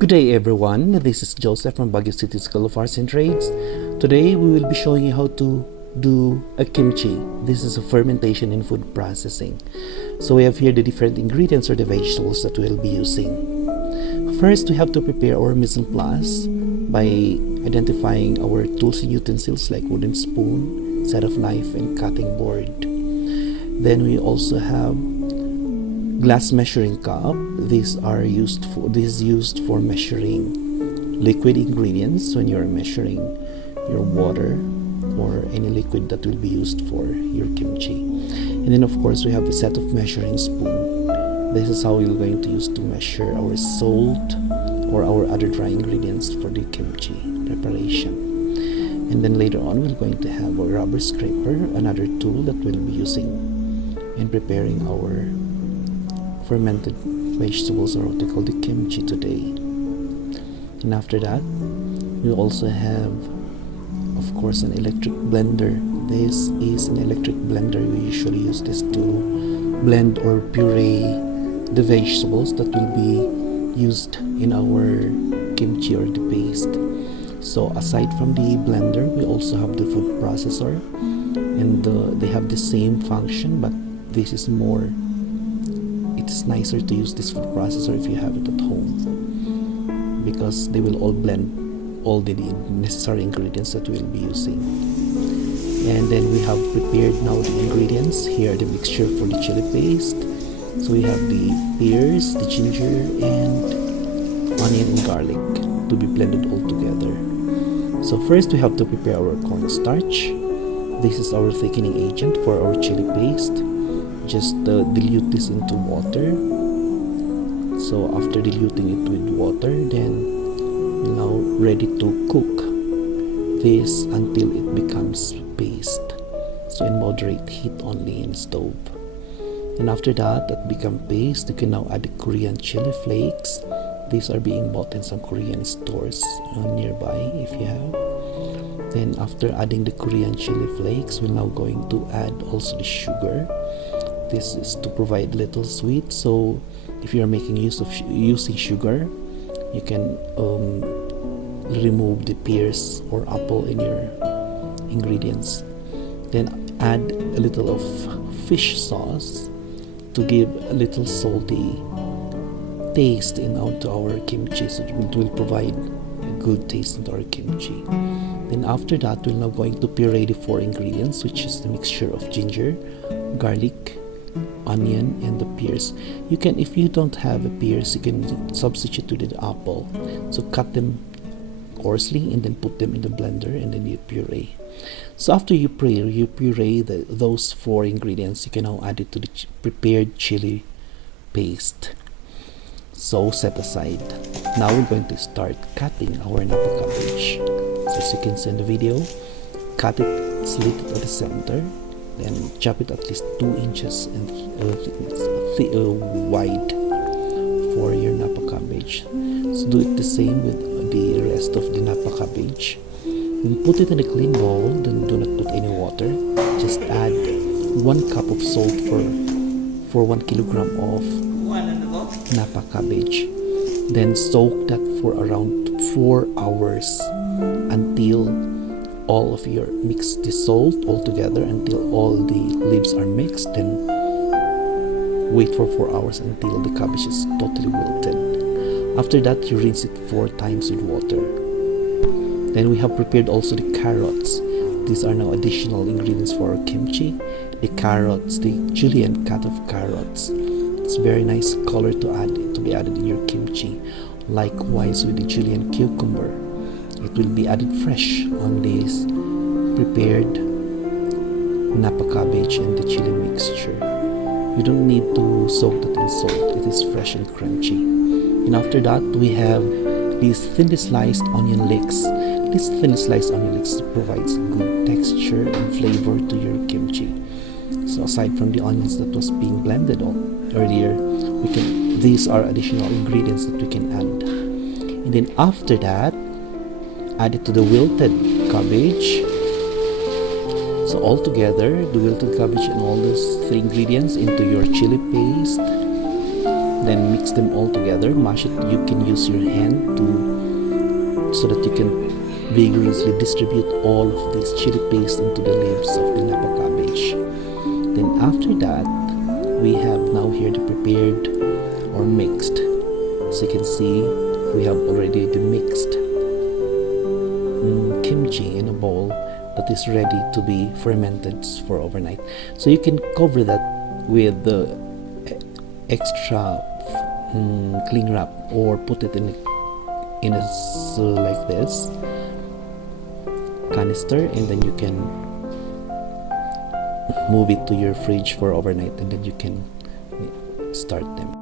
Good day everyone, this is Joseph from Baguio City School of Arts and Trades. Today we will be showing you how to do a kimchi. This is a fermentation in food processing. So we have here the different ingredients or the vegetables that we'll be using. First, we have to prepare our mise en place by identifying our tools and utensils like wooden spoon, set of knife, and cutting board. Then we also have glass measuring cup. This is used for measuring liquid ingredients when you're measuring your water or any liquid that will be used for your kimchi. And then of course we have a set of measuring spoon. This is how we're going to use to measure our salt or our other dry ingredients for the kimchi preparation. And then later on we're going to have a rubber scraper, another tool that we'll be using in preparing our fermented vegetables, or what they call the kimchi today. And after that, we also have, of course, an electric blender. This is an electric blender. We usually use this to blend or puree the vegetables that will be used in our kimchi or the paste. So aside from the blender, we also have the food processor, and they have the same function, but this is more, it's nicer to use this food processor if you have it at home, because they will all blend all the necessary ingredients that we'll be using. And then we have prepared now the ingredients. Here the mixture for the chili paste. So we have the pears, the ginger, and onion and garlic to be blended all together. So first we have to prepare our cornstarch. This is our thickening agent for our chili paste. Just dilute this into water. So after diluting it with water, then we're now ready to cook this until it becomes paste. So in moderate heat only in stove. And after that become paste, you can now add the Korean chili flakes. These are being bought in some Korean stores nearby if you have. Then after adding the Korean chili flakes, we're now going to add also the sugar. This is to provide little sweet. So if you're making use of using sugar, you can remove the pears or apple in your ingredients. Then add a little of fish sauce to give a little salty taste into our kimchi, so it will provide a good taste into our kimchi. Then after that, we're now going to puree the four ingredients, which is the mixture of ginger, garlic, onion, and the pears. You can, if you don't have a pears, you can substitute with the apple. So cut them coarsely and then put them in the blender, and then you puree. So after you puree those four ingredients, you can now add it to the prepared chili paste. So set aside. Now we're going to start cutting our napa cabbage. So as you can see in the video, cut it, slit it at the center, then chop it at least 2 inches and wide for your napa cabbage. So do it the same with the rest of the napa cabbage. Then put it in a clean bowl. Then do not put any water. Just add 1 cup of salt for 1 kilogram of napa cabbage. Then soak that for around 4 hours until all of your mix the salt all together until all the leaves are mixed. Then wait for 4 hours until the cabbage is totally wilted. After that, you rinse it 4 times with water. Then we have prepared also the carrots. These are now additional ingredients for our kimchi. The carrots, the julienne cut of carrots. It's very nice color to be added in your kimchi. Likewise with the julienne cucumber. It will be added fresh on this prepared napa cabbage and the chili mixture. You don't need to soak that in salt. It is fresh and crunchy. And after that, we have these thinly sliced onion leeks. This thinly sliced onion leeks provides good texture and flavor to your kimchi. So aside from the onions that was being blended on earlier, these are additional ingredients that we can add. And then after that, add it to the wilted cabbage. So all together, the wilted cabbage and all those 3 ingredients into your chili paste. Then mix them all together, mash it. You can use your hand to so that you can vigorously distribute all of this chili paste into the leaves of the napa cabbage. Then after that, we have now here the prepared or mixed. As you can see, we have already the mixed kimchi in a bowl that is ready to be fermented for overnight. So you can cover that with the extra cling wrap, or put it in a like this canister, and then you can move it to your fridge for overnight, and then you can start them.